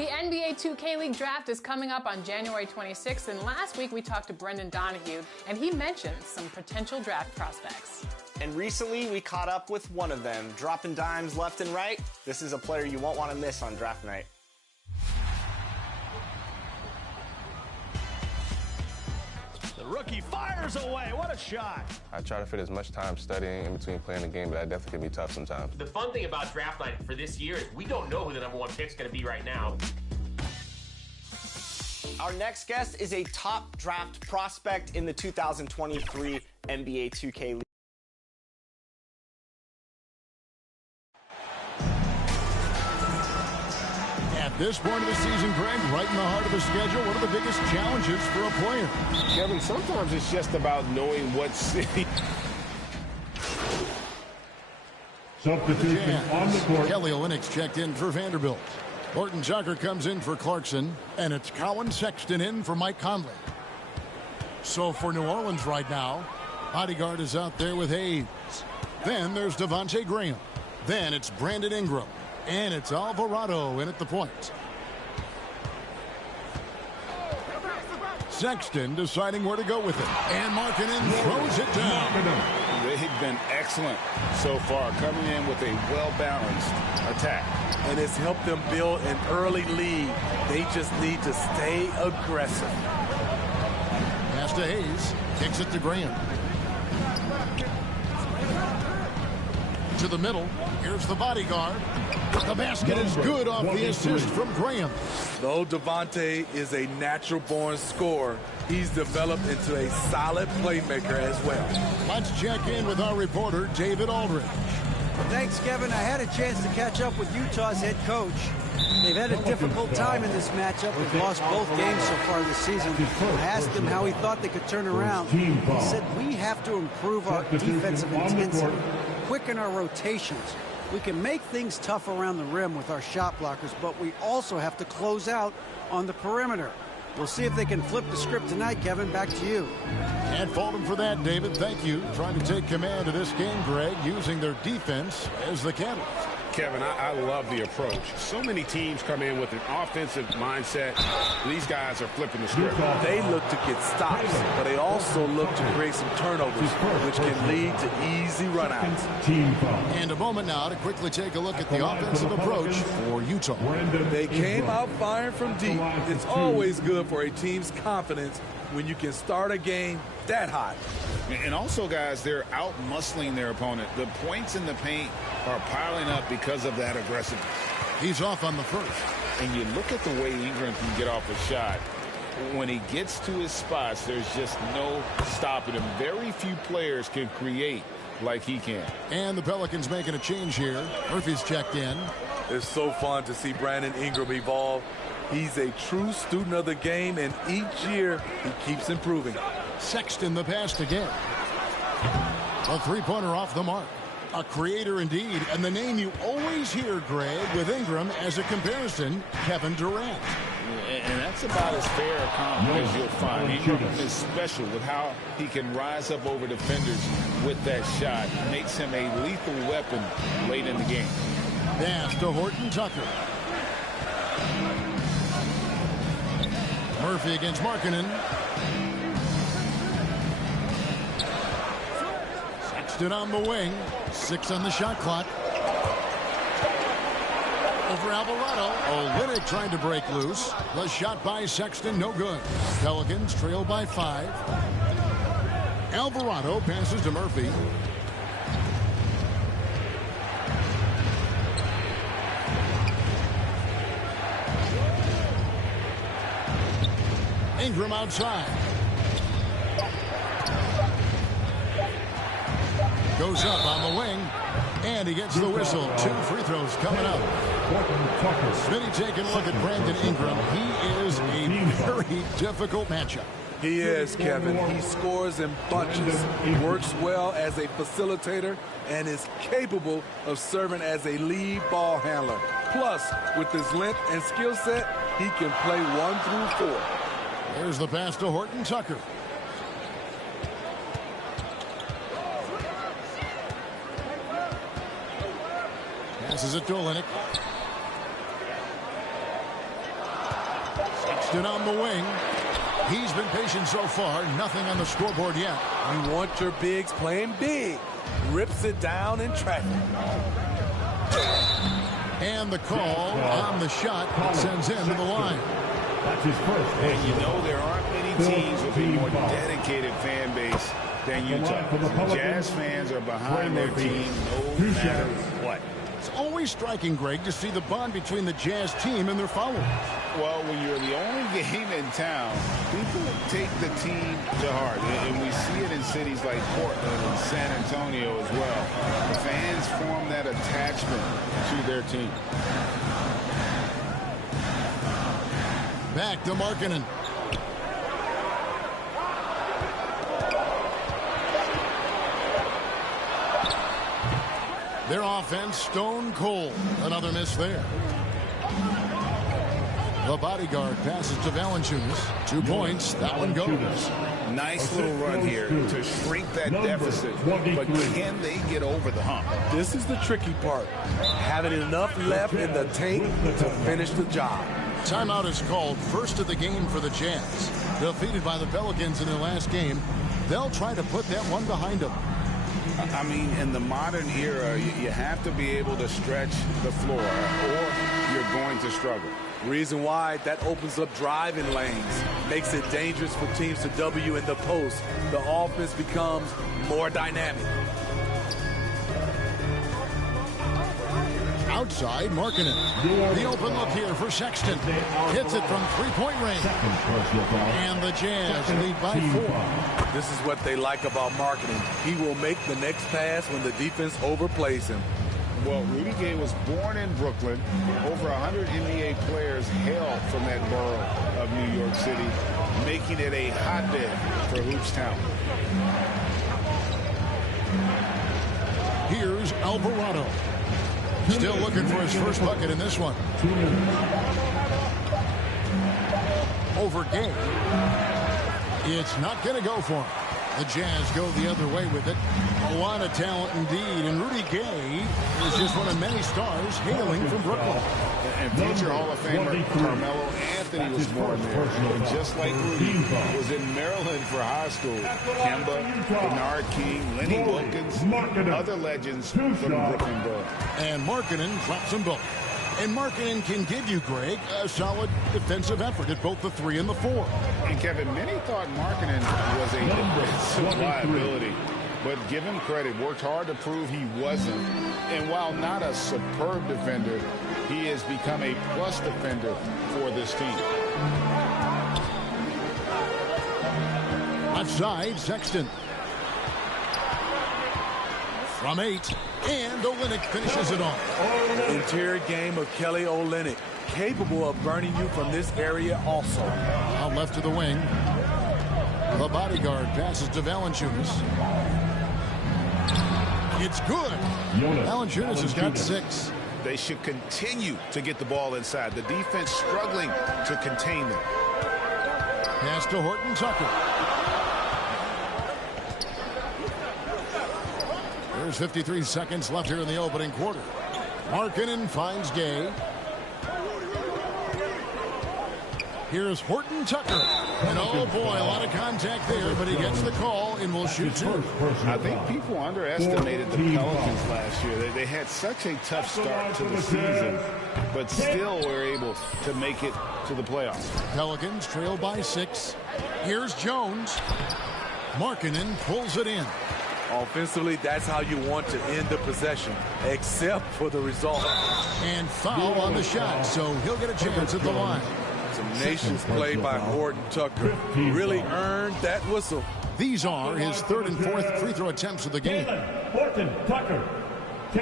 The NBA 2K League draft is coming up on January 26th, and last week we talked to Brendan Donahue, and he mentioned some potential draft prospects. And recently we caught up with one of them, dropping dimes left and right. This is a player you won't want to miss on draft night. The rookie fires away. What a shot. I try to fit as much time studying in between playing the game, but that definitely can be tough sometimes. The fun thing about draft night for this year is we don't know who the #1 pick is going to be right now. Our next guest is a top draft prospect in the 2023 NBA 2K League. At this point of the season, Greg, right in the heart of the schedule, what are the biggest challenges for a player? Kevin, sometimes it's just about knowing what city. Substitution on the court. Kelly Olynyk checked in for Vanderbilt. Horton Tucker comes in for Clarkson, and it's Colin Sexton in for Mike Conley. So for New Orleans right now, Bodyguard is out there with Hayes. Then there's Devontae Graham. Then it's Brandon Ingram. And it's Alvarado in at the point. Sexton deciding where to go with it. And Markkanen throws it down. They've been excellent so far, coming in with a well-balanced attack. And it's helped them build an early lead. They just need to stay aggressive. Pass to Hayes. Kicks it to Graham. To the middle. Here's the Bodyguard. The basket is good off the assist from Graham. Though Devontae is a natural-born scorer, he's developed into a solid playmaker as well. Let's check in with our reporter, David Aldridge. Thanks, Kevin. I had a chance to catch up with Utah's head coach. They've had a difficult time in this matchup. They've lost both games so far this season. I asked him how he thought they could turn around. He said, we have to improve our defensive intensity, quicken our rotations. We can make things tough around the rim with our shot blockers, but we also have to close out on the perimeter. We'll see if they can flip the script tonight, Kevin. Back to you. Can't fault them for that, David. Thank you. Trying to take command of this game, Greg, using their defense as the catalyst. Kevin, I love the approach. So many teams come in with an offensive mindset. These guys are flipping the script. They look to get stops, but they also look to create some turnovers, which can lead to easy runouts. And a moment now to quickly take a look at the offensive approach for Utah. They came out firing from deep. It's always good for a team's confidence when you can start a game that hot. And also, guys, they're out-muscling their opponent. The points in the paint are piling up because of that aggressiveness. He's off on the first. And you look at the way Ingram can get off a shot. When he gets to his spots, there's just no stopping him. Very few players can create like he can. And the Pelicans making a change here. Murphy's checked in. It's so fun to see Brandon Ingram evolve. He's a true student of the game, and each year he keeps improving. Sexton the pass again. A three-pointer off the mark. A creator indeed, and the name you always hear, Greg, with Ingram as a comparison, Kevin Durant. And that's about as fair a comp as you'll find. Ingram is special with how he can rise up over defenders with that shot. Makes him a lethal weapon late in the game. Pass to Horton Tucker. Murphy against Markkanen. Sexton on the wing. 6 on the shot clock. Over Alvarado. Olynyk trying to break loose. The shot by Sexton, no good. Pelicans trail by 5. Alvarado passes to Murphy. Ingram outside. Goes up on the wing. And he gets the whistle. 2 free throws coming up. Smitty taking a look at Brandon Ingram. He is a very difficult matchup. He is, Kevin. He scores in bunches. He works well as a facilitator and is capable of serving as a lead ball handler. Plus, with his length and skill set, he can play 1 through 4. There's the pass to Horton Tucker. Passes it to Olynyk. Sexton on the wing. He's been patient so far. Nothing on the scoreboard yet. You want your bigs playing big. Rips it down in traffic. And the call on the shot sends him to the line. That's his first. And you know there aren't many teams with a more dedicated fan base than Utah. The Jazz fans are behind their team no matter what. It's always striking, Greg, to see the bond between the Jazz team and their followers. Well, when you're the only game in town, people take the team to heart. And we see it in cities like Portland and San Antonio as well. The fans form that attachment to their team. Back to Markkanen. Their offense stone cold. Another miss there. The bodyguard passes to Valanciunas. 2 points. That one goes. Nice little run here to shrink that deficit. But can they get over the hump? This is the tricky part. Having enough left in the tank to finish the job. Timeout is called. First of the game for the Jazz. Defeated by the Pelicans in their last game. They'll try to put that one behind them. I mean, in the modern era, you have to be able to stretch the floor or you're going to struggle. Reason why, that opens up driving lanes. Makes it dangerous for teams to W in the post. The offense becomes more dynamic. Outside, Markkanen. The open look here for Sexton. Hits it from three-point range. And the Jazz lead by 4. This is what they like about Markkanen. He will make the next pass when the defense overplays him. Well, Rudy Gay was born in Brooklyn. Over 100 NBA players hail from that borough of New York City, making it a hotbed for hoops town. Here's Alvarado. Still looking for his first bucket in this one. Over Gay. It's not going to go for him. The Jazz go the other way with it. A lot of talent indeed. And Rudy Gay is just one of many stars hailing from Brooklyn. And future Hall of Famer Carmelo Anthony was born there. And just like Rudy, was in Maryland for high school. Kemba, Bernard King, Lenny Wilkins, other legends from Brooklyn Borough. And Markkanen drops them both. And Markkanen can give you, Greg, a solid defensive effort at both the 3 and the 4. And Kevin, many thought Markkanen was a defensive liability. But give him credit, worked hard to prove he wasn't. And while not a superb defender, he has become a plus defender for this team. Outside, Sexton. From 8, and Olynyk finishes it off. Interior game of Kelly Olynyk, capable of burning you from this area also. Out left to the wing. The bodyguard passes to Valanciunas. It's good. Valanciunas has got 6. They should continue to get the ball inside. The defense struggling to contain them. Pass to Horton Tucker. There's 53 seconds left here in the opening quarter. Markkanen finds Gay. Here's Horton Tucker. And oh boy, a lot of contact there, but he gets the call and will shoot 2. I think people underestimated the Pelicans last year. They had such a tough start to the season, but still were able to make it to the playoffs. Pelicans trail by 6. Here's Jones. Markkanen pulls it in. Offensively, that's how you want to end the possession, except for the result. And foul on the shot, so he'll get a chance at the line. Tenacious play by Horton Tucker. Really earned that whistle. These are his 3rd and 4th free throw attempts of the game. Horton Tucker. He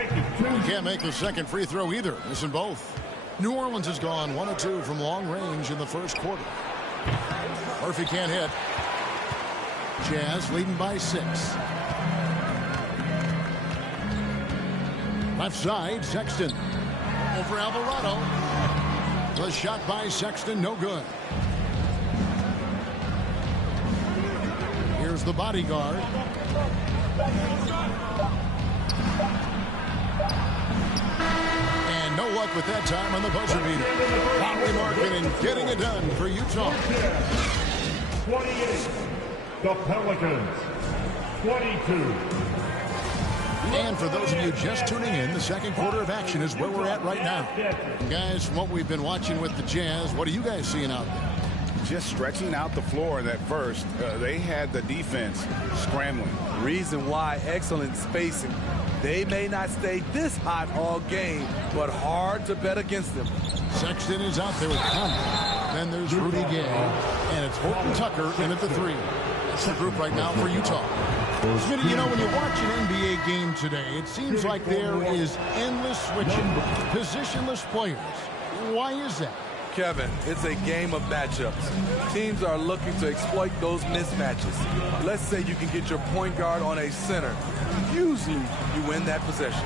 can't make the second free throw either. Missing both. New Orleans has gone 1 of 2 from long range in the first quarter. Murphy can't hit. Jazz leading by 6. Left side, Sexton. Over Alvarado. The shot by Sexton, no good. Here's the bodyguard. And no luck with that time on the buzzer beater. Conley Markkanen getting it done for Utah. 28. The Pelicans. 22. And for those of you just tuning in, the second quarter of action is where we're at right now. Guys, from what we've been watching with the Jazz, what are you guys seeing out there? Just stretching out the floor in that first. They had the defense scrambling. Reason why, excellent spacing. They may not stay this hot all game, but hard to bet against them. Sexton is out there with Conley. Then there's Rudy Gay. And it's Horton Tucker in at the 3. That's the group right now for Utah. Smitty, you know, when you watch an NBA game today, it seems like there is endless switching, positionless players. Why is that? Kevin, it's a game of matchups. Teams are looking to exploit those mismatches. Let's say you can get your point guard on a center. Usually, you win that possession.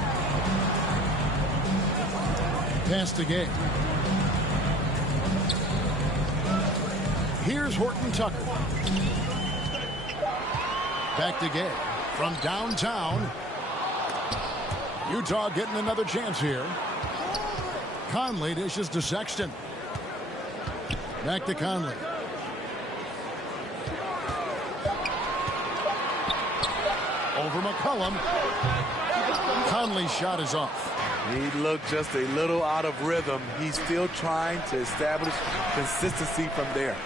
Pass to Gay. Here's Horton Tucker. Back to Gay. From downtown. Utah getting another chance here. Conley dishes to Sexton. Back to Conley. Over McCollum. Conley's shot is off. He looked just a little out of rhythm. He's still trying to establish consistency from there.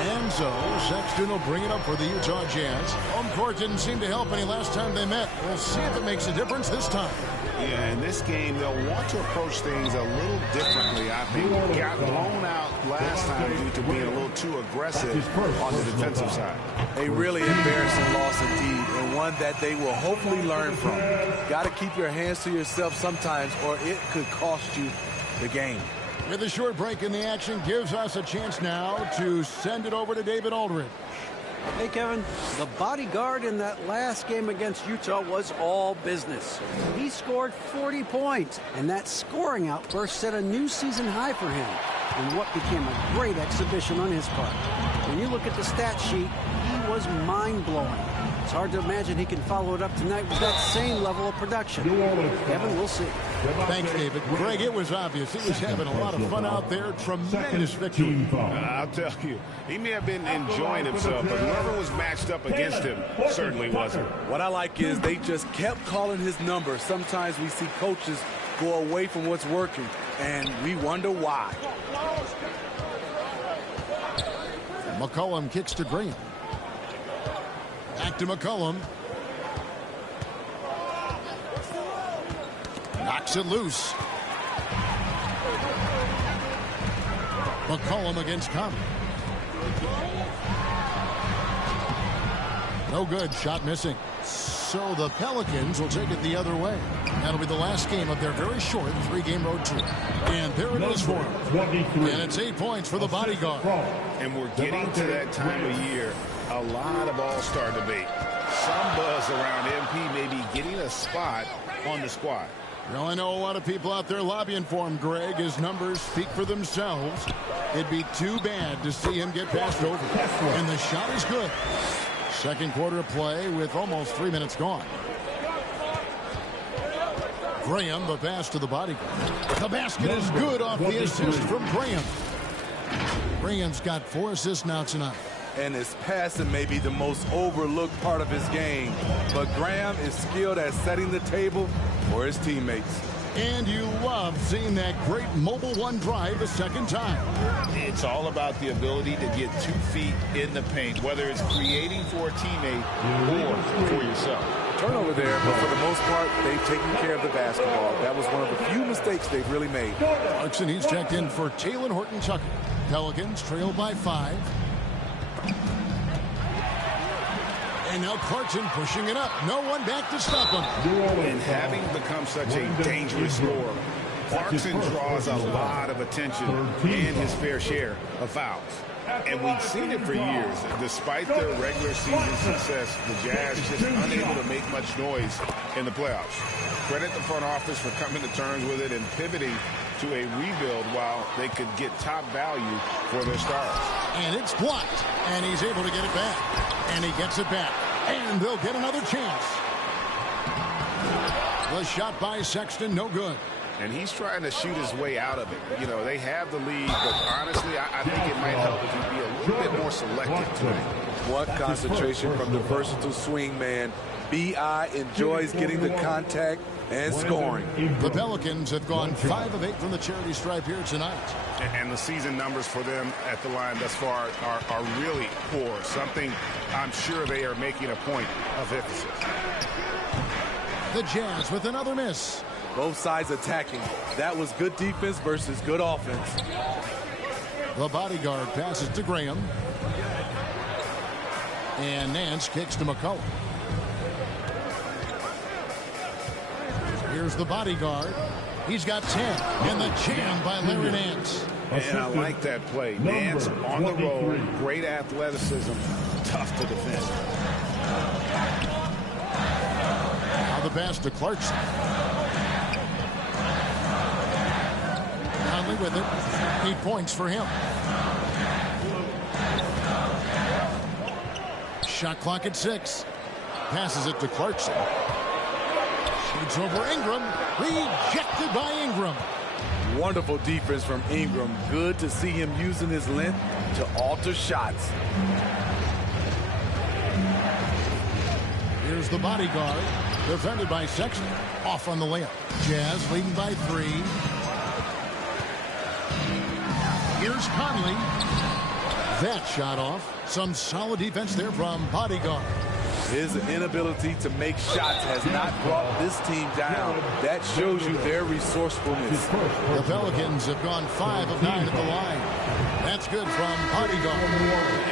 And so Sexton will bring it up for the Utah Jazz. Home court didn't seem to help any last time they met. We'll see if it makes a difference this time. Yeah, in this game, they'll want to approach things a little differently. I think got blown out last time due to being a little too aggressive on the defensive side. A really embarrassing loss indeed, and one that they will hopefully learn from. Got to keep your hands to yourself sometimes, or it could cost you the game. With a short break in the action, gives us a chance now to send it over to David Aldridge. Hey, Kevin, the bodyguard in that last game against Utah was all business. He scored 40 points, and that scoring outburst set a new season high for him in what became a great exhibition on his part. When you look at the stat sheet, he was mind-blowing. It's hard to imagine he can follow it up tonight with that same level of production. Kevin, we'll see. Thanks, David. Greg, it was obvious. He was having a lot of fun out there. Tremendous victory. I'll tell you, he may have been enjoying himself, but whoever was matched up against him certainly wasn't. What I like is they just kept calling his number. Sometimes we see coaches go away from what's working, and we wonder why. McCollum kicks to Green. Back to McCollum. Knocks it loose. McCollum against Conley. No good. Shot missing. So the Pelicans will take it the other way. That'll be the last game of their very short 3-game road trip. And there it is for them. And it's 8 points for the bodyguard. And we're getting to that time of year. A lot of all-star debate. Some buzz around MP may be getting a spot on the squad. Well, I know a lot of people out there lobbying for him, Greg. His numbers speak for themselves. It'd be too bad to see him get passed over. And the shot is good. Second quarter of play with almost 3 minutes gone. Graham, the pass to the bodyguard. The basket is good off the assist from Graham. Graham's got 4 assists now tonight. And his passing may be the most overlooked part of his game. But Graham is skilled at setting the table for his teammates. And you love seeing that great mobile one drive a second time. It's all about the ability to get 2 feet in the paint, whether it's creating for a teammate or for yourself. Turnover there, but for the most part, they've taken care of the basketball. That was one of the few mistakes they've really made. Clarkson, he's checked in for Taylor Horton Tucker. Pelicans trail by 5. And now Clarkson pushing it up. No one back to stop him. And having become such a dangerous scorer, Clarkson draws a lot of attention and his fair share of fouls. And we've seen it for years. Despite their regular season success, the Jazz just unable to make much noise in the playoffs. Credit the front office for coming to terms with it and pivoting to a rebuild while they could get top value for their stars. And it's blocked. And he's able to get it back. And he gets it back. And they'll get another chance. The shot by Sexton, no good. And he's trying to shoot his way out of it. You know, they have the lead, but honestly, I think it might help if you be a little bit more selective tonight. What concentration from the versatile swing man. B.I. enjoys getting the contact and scoring. The Pelicans have gone 5 of 8 from the charity stripe here tonight. And the season numbers for them at the line thus far are really poor. Something I'm sure they are making a point of emphasis. The Jazz with another miss. Both sides attacking. That was good defense versus good offense. The bodyguard passes to Graham. And Nance kicks to McCullough. Here's the bodyguard. He's got 10. And the jam by Larry Nance. And I like that play. Nance on the roll. Great athleticism. Tough to defend. Now the pass to Clarkson. Conley with it. 8 points for him. Shot clock at 6. Passes it to Clarkson. Shoots over Ingram. Rejected by Ingram. Wonderful defense from Ingram. Good to see him using his length to alter shots. Here's the bodyguard. Defended by Sexton. Off on the layup. Jazz leading by 3. Here's Conley. That shot off. Some solid defense there from bodyguard. His inability to make shots has not brought this team down. That shows you their resourcefulness. The Pelicans have gone 5 of 9 at the line. That's good from bodyguard.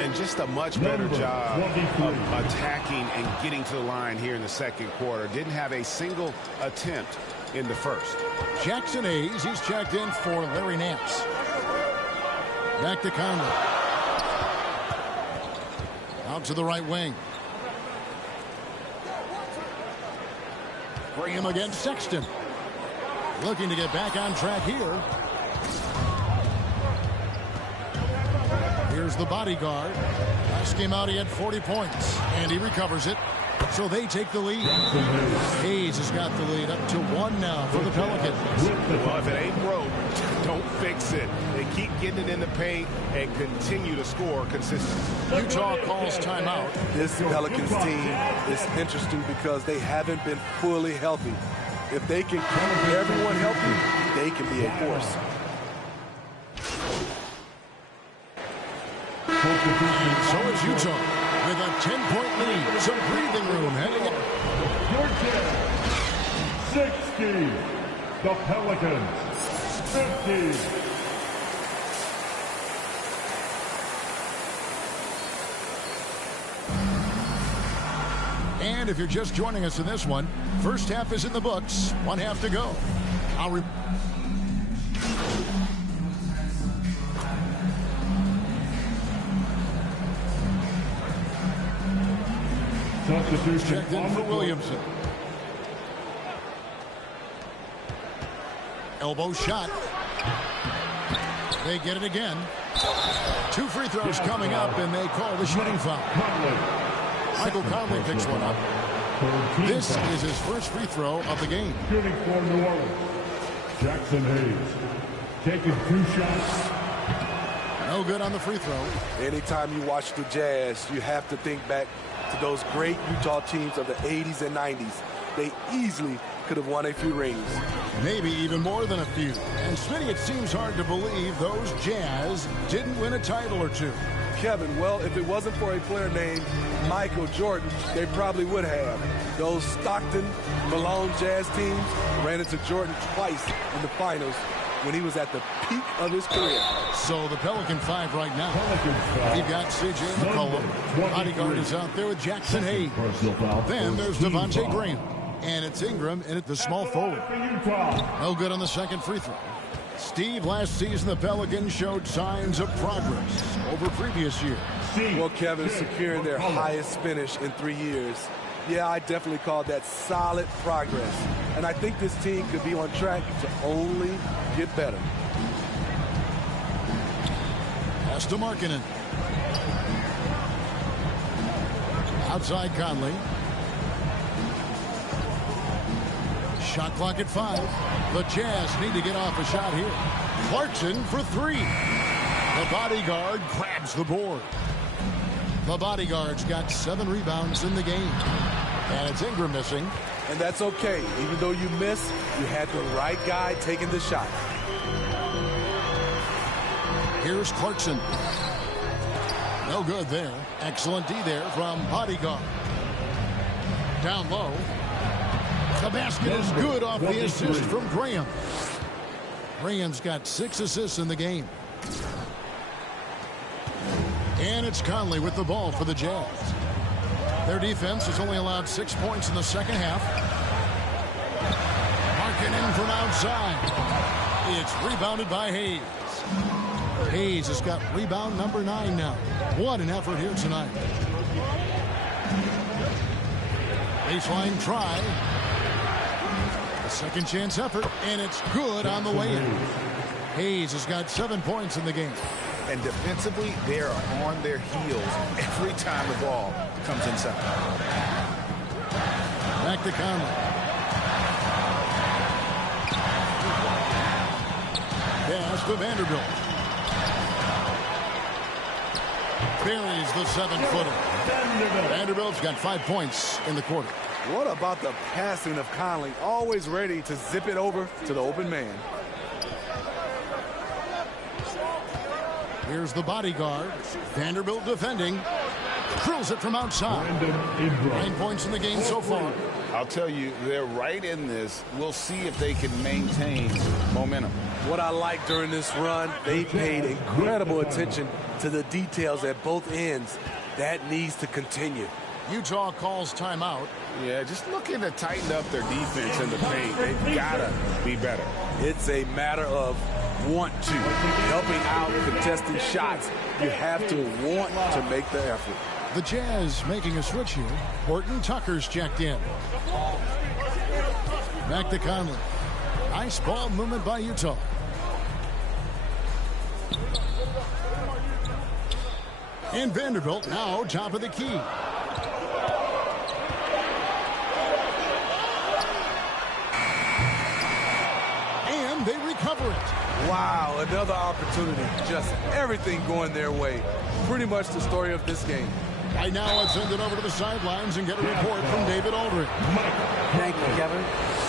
And just a much better job of attacking and getting to the line here in the second quarter. Didn't have a single attempt in the first. Jackson Hayes, he's checked in for Larry Nance. Back to Conley. Out to the right wing. Graham against Sexton. Looking to get back on track here. Here's the bodyguard. Last game out, he had 40 points. And he recovers it. So they take the lead. Hayes has got the lead up to 1 now for the Pelicans. Well, if it ain't broke, don't fix it. They keep getting it in the paint and continue to score consistently. Utah calls timeout. This Pelicans team is interesting because they haven't been fully healthy. If they can keep everyone healthy, they can be a force. So is Utah with a 10-point lead. Some breathing room heading up. Your 60. The Pelicans 50. And if you're just joining us in this one, first half is in the books. 1 half to go. Checked in for Williamson. Elbow shot. They get it again. 2 free throws coming up, and they call the shooting foul. Michael Conley picks one up. This is his first free throw of the game. Shooting for New Orleans. Jackson Hayes taking 2 shots. No good on the free throw. Anytime you watch the Jazz, you have to think back to those great Utah teams of the 80s and 90s. They easily could have won a few rings. Maybe even more than a few. And Smitty, it seems hard to believe those Jazz didn't win a title or 2. Kevin, well, if it wasn't for a player named Michael Jordan, they probably would have. Those Stockton, Malone Jazz teams ran into Jordan twice in the finals when he was at the peak of his career. So the Pelican 5 right now. You've got C.J. McCollum. Bodyguard is out there with Jackson Hayes. Then there's Devontae Graham. And it's Ingram in at the small forward. No good on the second free throw. Steve, last season the Pelicans showed signs of progress over previous years. Well, Kevin, securing their highest finish in 3 years. Yeah, I definitely call that solid progress. And I think this team could be on track to only get better. Pass to Markkanen. Outside Conley. Shot clock at 5. The Jazz need to get off a shot here. Clarkson for 3. The bodyguard grabs the board. The bodyguard's got 7 rebounds in the game. And it's Ingram missing. And that's okay. Even though you miss, you had the right guy taking the shot. Here's Clarkson. No good there. Excellent D there from bodyguard. Down low. The basket is good off the assist from Graham. Graham's got 6 assists in the game. And it's Conley with the ball for the Jazz. Their defense has only allowed 6 points in the second half. Marking in from outside. It's rebounded by Hayes. Hayes has got rebound number 9 now. What an effort here tonight. Baseline try. A second chance effort, and it's good on the way in. Hayes has got 7 points in the game. And defensively, they are on their heels every time the ball comes inside. Back to Conley. Pass to Vanderbilt. Buries the 7-footer. Vanderbilt's got 5 points in the quarter. What about the passing of Conley? Always ready to zip it over to the open man. Here's the bodyguard. Vanderbilt defending. Drills it from outside. 9 points in the game so far. I'll tell you, they're right in this. We'll see if they can maintain momentum. What I like during this run, they paid incredible attention to the details at both ends. That needs to continue. Utah calls timeout. Yeah, just looking to tighten up their defense in the paint. They've got to be better. It's a matter of want to. Helping out, contesting shots. You have to want to make the effort. The Jazz making a switch here. Horton Tucker's checked in. Back to Conley. Nice ball movement by Utah. And Vanderbilt now top of the key. And they recover it. Wow, another opportunity. Just everything going their way. Pretty much the story of this game. Right now, let's send it over to the sidelines and get a report from David Aldridge. Thank you, Kevin.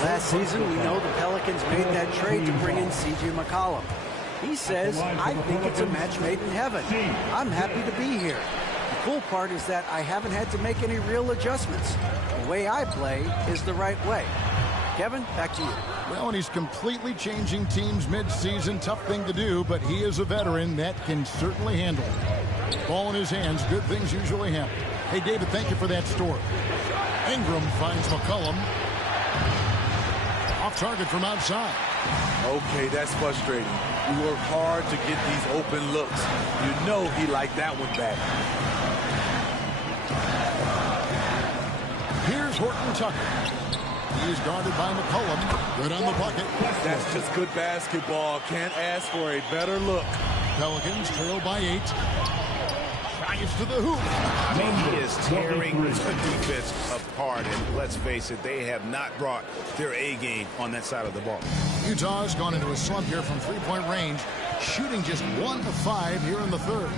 Last season, we know the Pelicans made that trade to bring in C.J. McCollum. He says, I think it's a match made in heaven. I'm happy to be here. The cool part is that I haven't had to make any real adjustments. The way I play is the right way. Kevin, back to you. Well, and he's completely changing teams mid-season. Tough thing to do, but he is a veteran that can certainly handle it. Ball in his hands, good things usually happen. Hey, David, thank you for that story. Ingram finds McCollum. Off target from outside. Okay, that's frustrating. We work hard to get these open looks. You know he liked that one back. Here's Horton Tucker. He's guarded by McCollum. Good on the bucket. That's just good basketball. Can't ask for a better look. Pelicans trail by 8. Drives to the hoop. He is tearing the defense apart, and let's face it, they have not brought their A game on that side of the ball. Utah has gone into a slump here from three-point range, shooting just 1 of 5 here in the third.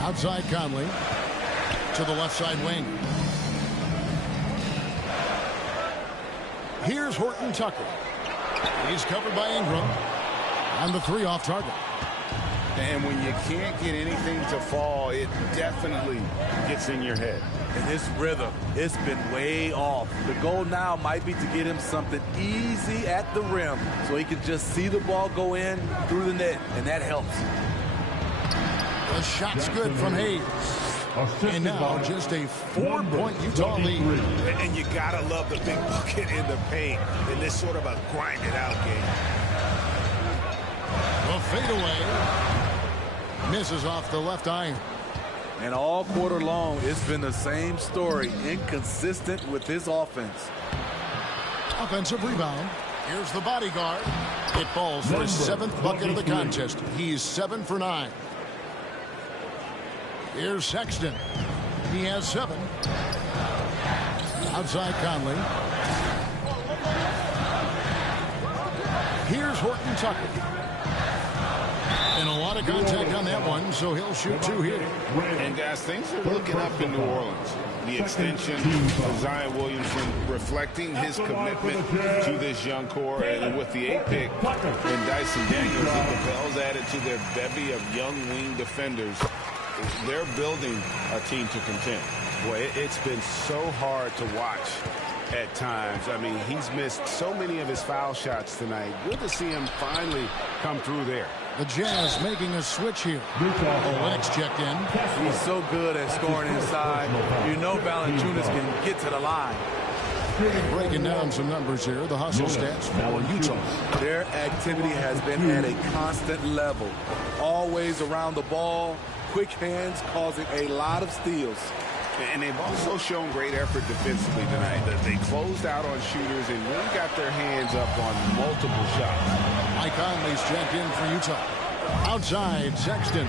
Outside Conley to the left side wing. Here's Horton Tucker. He's covered by Ingram. And the 3 off target. And when you can't get anything to fall, it definitely gets in your head. And his rhythm, it's been way off. The goal now might be to get him something easy at the rim so he can just see the ball go in through the net, and that helps. The shot's good from Hayes. And now just a 4-point Utah lead. And you gotta love the big bucket in the paint in this sort of a grind-it-out game. The fadeaway misses off the left iron. And all quarter long, it's been the same story. Inconsistent with his offense. Offensive rebound. Here's the bodyguard. It falls for his 7th bucket of the contest. He's 7 for 9. Here's Sexton. He has 7. Outside Conley. Here's Horton Tucker. And a lot of contact on that one, so he'll shoot 2 here. And guys, things are looking up in New Orleans. The extension of Zion Williamson reflecting his commitment to this young core, and with the 8th pick and Dyson Daniels, the Capels added to their bevy of young wing defenders. They're building a team to contend. Boy, it's been so hard to watch at times. I mean, he's missed so many of his foul shots tonight. Good to see him finally come through there. The Jazz making a switch here. Olenek's checked in. He's so good at scoring inside. You know Valanciunas can get to the line. Breaking down some numbers here. The hustle stats for Utah. Their activity has been at a constant level. Always around the ball. Quick hands causing a lot of steals. And they've also shown great effort defensively tonight. They closed out on shooters and really got their hands up on multiple shots. Mike Conley's checked in for Utah. Outside, Sexton.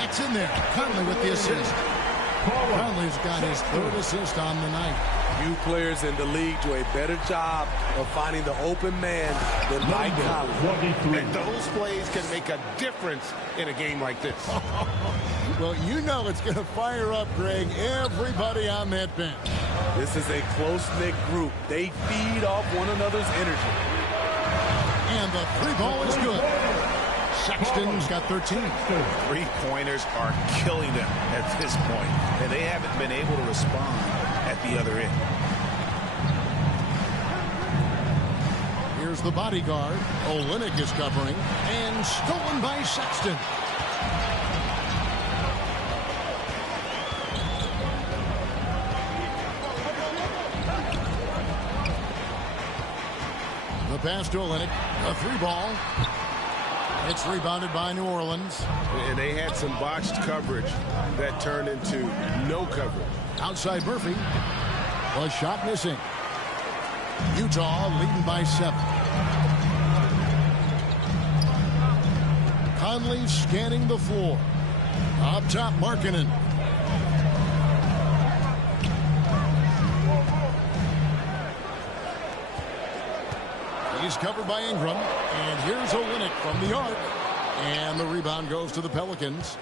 That's in there. Conley with the assist. Conley's got his 3rd assist on the night. Few players in the league do a better job of finding the open man than Mike Conley. And those plays can make a difference in a game like this. Well, you know it's going to fire up, Greg, everybody on that bench. This is a close-knit group. They feed off one another's energy. And the 3-ball is good. Sexton's got 13. 3-pointers are killing them at this point, and they haven't been able to respond at the other end. Here's the bodyguard. Olynyk is covering, and stolen by Sexton. The pass to Olynyk, a 3-ball. It's rebounded by New Orleans. And they had some botched coverage that turned into no coverage. Outside Murphy. A shot missing. Utah leading by 7. Conley scanning the floor. Up top, Markkanen. He's covered by Ingram. And here's Olynyk from the arc. And the rebound goes to the Pelicans.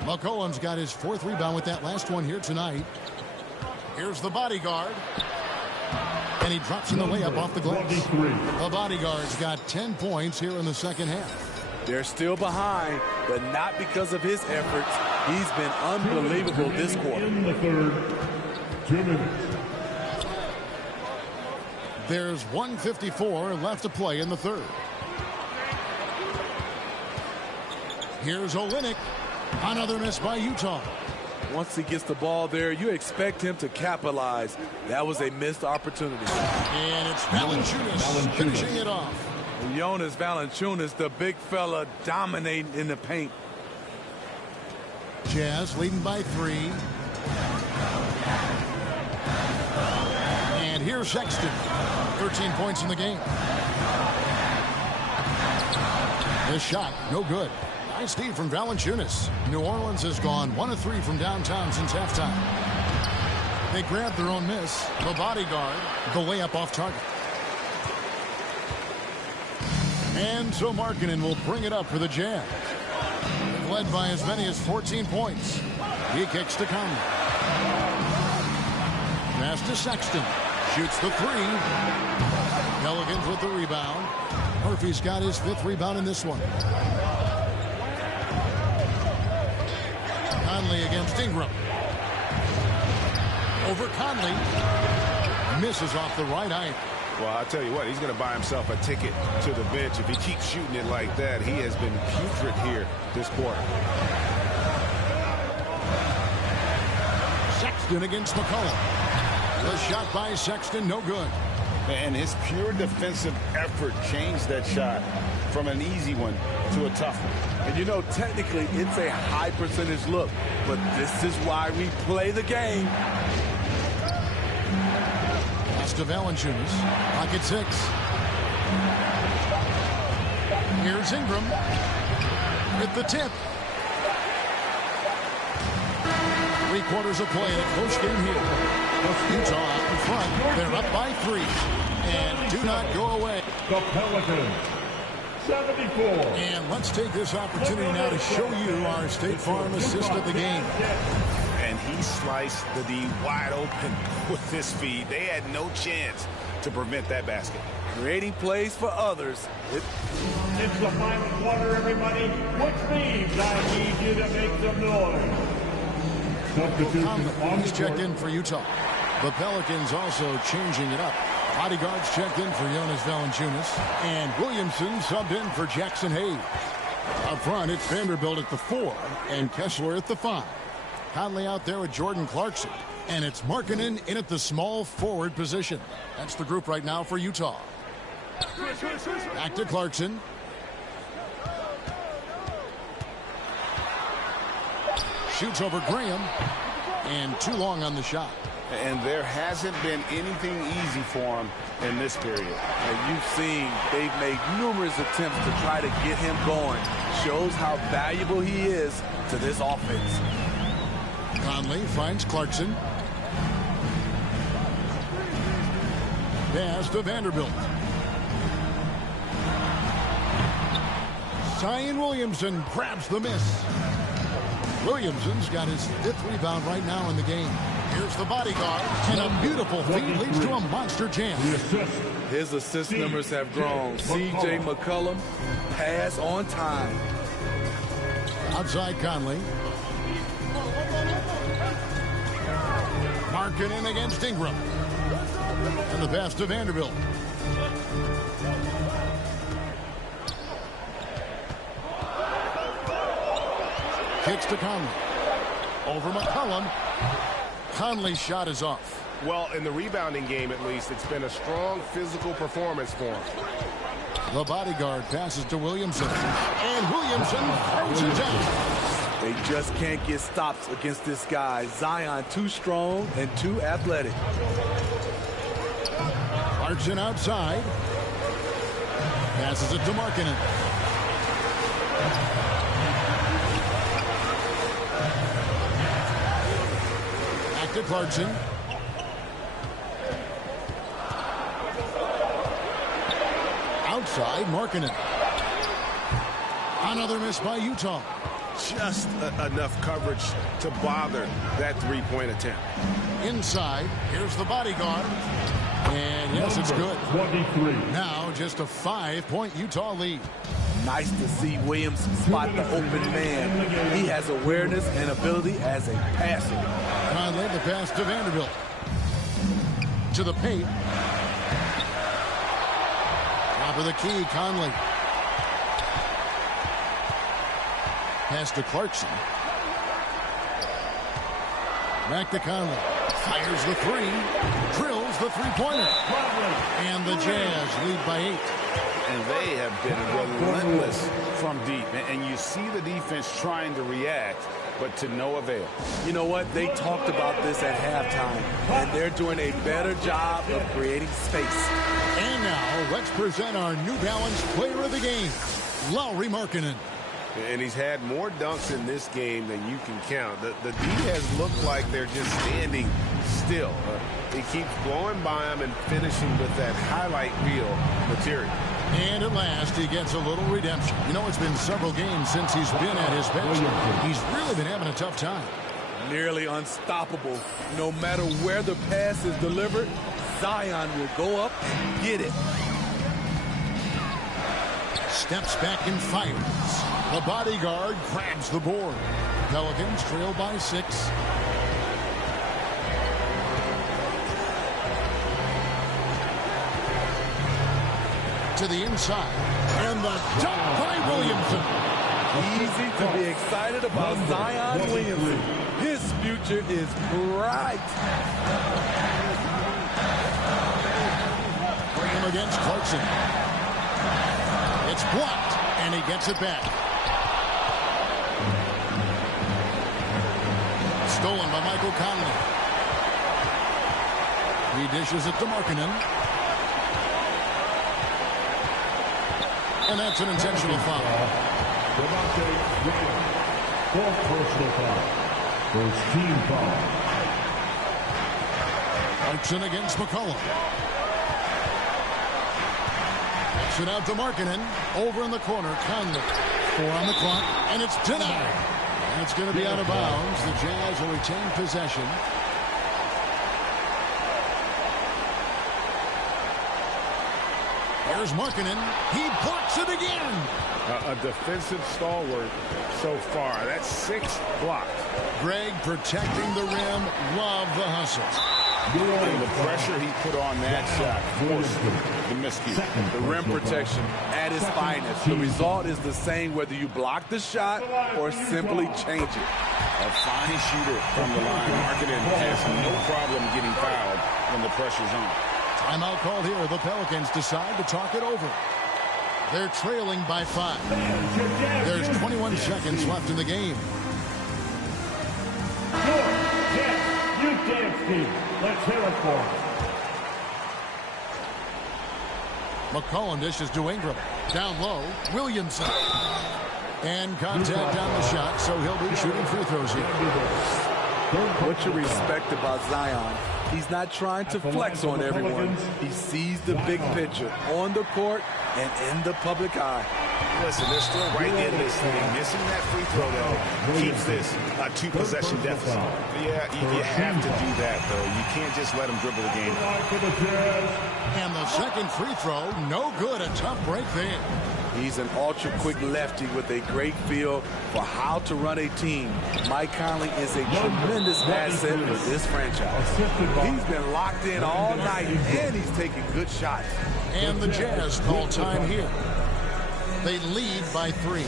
McCollum's got his 4th rebound with that last one here tonight. Here's the bodyguard. And he drops in the layup off the glass. The bodyguard's got 10 points here in the second half. They're still behind, but not because of his efforts. He's been unbelievable this quarter. In the 3rd, 2 minutes. There's 1:54 left to play in the 3rd. Here's Olynyk. Another miss by Utah. Once he gets the ball there, you expect him to capitalize. That was a missed opportunity. And it's Valanciunas finishing it off. Jonas Valanciunas, the big fella, dominating in the paint. Jazz leading by 3. And here's Sexton. 13 points in the game. This shot, no good. Nice D from Valanciunas. New Orleans has gone 1 of 3 from downtown since halftime. They grabbed their own miss. The bodyguard, the layup off target. And so Markkanen will bring it up for the Jazz. Led by as many as 14 points. He kicks to Conley. Pass to Sexton. Shoots the 3. Pelicans with the rebound. Murphy's got his 5th rebound in this one. Conley against Ingram. Over Conley. Misses off the right eye. Well, I'll tell you what, he's going to buy himself a ticket to the bench if he keeps shooting it like that. He has been putrid here this quarter. Sexton against McCollum. The shot by Sexton, no good. And his pure defensive effort changed that shot from an easy one to a tough one. And you know, technically, it's a high percentage look, but this is why we play the game. Pass to Valanciunas. Pocket 6. Here's Ingram with the tip. 3/4 of play at close game here. Utah out in front. They're up by 3. And do not go away. The Pelicans, 74. And let's take this opportunity now to show you our State Farm assist of the game. And he sliced the D wide open with his feed. They had no chance to prevent that basket. Creating plays for others. It's the final quarter, everybody, which means I need you to make some noise. Substitution on He's checked in for Utah. The Pelicans also changing it up. Bodyguards checked in for Jonas Valanciunas. And Williamson subbed in for Jackson Hayes. Up front, it's Vanderbilt at the 4 and Kessler at the 5. Conley out there with Jordan Clarkson. And it's Markkanen in at the small forward position. That's the group right now for Utah. Back to Clarkson. Shoots over Graham. And too long on the shot. And there hasn't been anything easy for him in this period. And you've seen they've made numerous attempts to try to get him going. Shows how valuable he is to this offense. Conley finds Clarkson. Pass to Vanderbilt. Zion Williamson grabs the miss. Williamson's got his 5th rebound right now in the game. Here's the bodyguard, and a beautiful feed leads to a monster jam. His assist numbers have grown. C.J. McCollum, pass on time. Outside Conley. Markkanen against Ingram. And the pass to Vanderbilt. Kicks to Conley. Over McCollum. Conley's shot is off. Well, in the rebounding game, at least, it's been a strong physical performance for him. The bodyguard passes to Williamson. And Williamson throws it down. They just can't get stops against this guy. Zion too strong and too athletic. Clarkson outside. Passes it to Markkanen. Back to Clarkson. Outside, Markkanen. Another miss by Utah. Just enough coverage to bother that three-point attempt. Inside, here's the bodyguard. And yes, it's good. 23. Now just a 5-point Utah lead. Nice to see Williams spot the open man. He has awareness and ability as a passer. Conley, the pass to Vanderbilt. To the paint. Top of the key, Conley. Pass to Clarkson. Back to Conley. Fires the 3. Drills the 3-pointer. And the Jazz lead by 8. And they have been relentless from deep. And you see the defense trying to react, but to no avail. You know what? They talked about this at halftime, and they're doing a better job of creating space. And now, let's present our New Balance player of the game, Lauri Markkanen. And he's had more dunks in this game than you can count. The D has looked like they're just standing still. He keeps blowing by him and finishing with that highlight reel material. And at last, he gets a little redemption. You know, it's been several games since he's been at his bench. He's really been having a tough time. Nearly unstoppable. No matter where the pass is delivered, Zion will go up and get it. Steps back and fires. The bodyguard grabs the board. Pelicans trail by 6. To the inside. And the dunk by Williamson. Easy to be excited about Zion Williamson. His future is bright. Graham against Clarkson. It's blocked, and he gets it back. Stolen by Michael Conley. He dishes it to Markkanen. And that's an intentional foul. Fourth personal foul. First team foul. Clarkson against McCollum. Gets it out to Markkanen. Over in the corner, Conley. 4 on the clock, and it's denied. That's going to be out of bounds. The Jazz will retain possession. Here's Markkanen. He blocks it again. A defensive stalwart so far. That's 6 blocked. Greg protecting the rim. Love the hustle. And the pressure he put on that shot forced the miscue. The rim protection at its finest. The result is the same whether you block the shot or simply change it. A fine shooter from the line. Markkanen has no problem getting fouled when the pressure's on. Timeout called here. The Pelicans decide to talk it over. They're trailing by 5. There's 21 seconds left in the game. Youth dance team. Let's hear it for them. McCollum dishes to Ingram. Down low, Williamson. And contact on the shot, so he'll be shooting free throws here. What you respect about Zion, he's not trying to flex on everyone. He sees the big picture on the court and in the public eye. Listen, they're still right in this thing. Missing that free throw, though, keeps this a 2-possession deficit. Yeah, you have to do that, though. You can't just let them dribble the game. And the second free throw, no good. A tough break there. He's an ultra-quick lefty with a great feel for how to run a team. Mike Conley is a tremendous asset for this franchise. He's been locked in all night, and he's taking good shots. And the Jazz call time here. They lead by 3.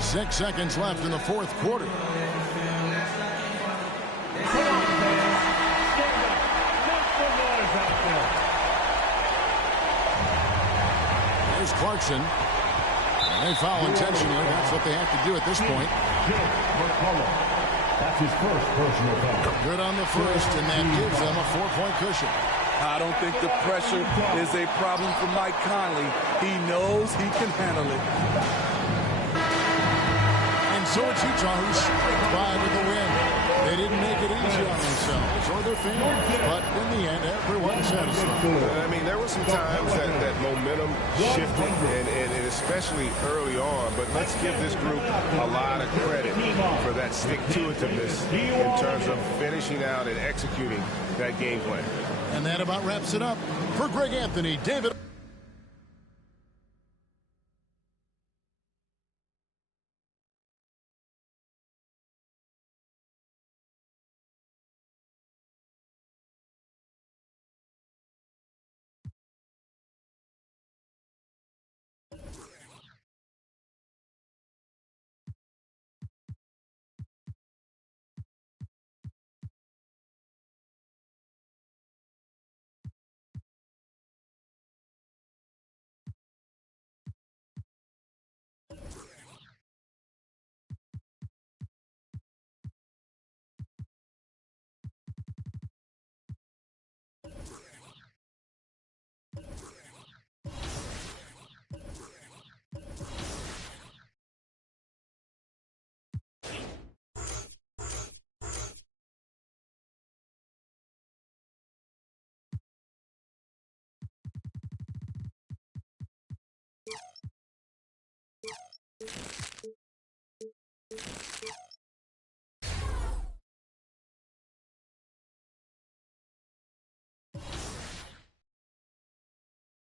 6 seconds left in the fourth quarter. Here's Clarkson. And they foul intentionally. That's what they have to do at this point. That's his first personal foul. Good on the first, and that gives them a 4-point cushion. I don't think the pressure is a problem for Mike Conley. He knows he can handle it. And so it's Utah who's by with the win. They didn't make it easy on themselves or their fans, but in the end, everyone satisfied. I mean, there were some times that momentum shifted, and especially early on, but let's give this group a lot of credit for that stick-to-itiveness in terms of finishing out and executing that game plan. And that about wraps it up. For Greg Anthony, David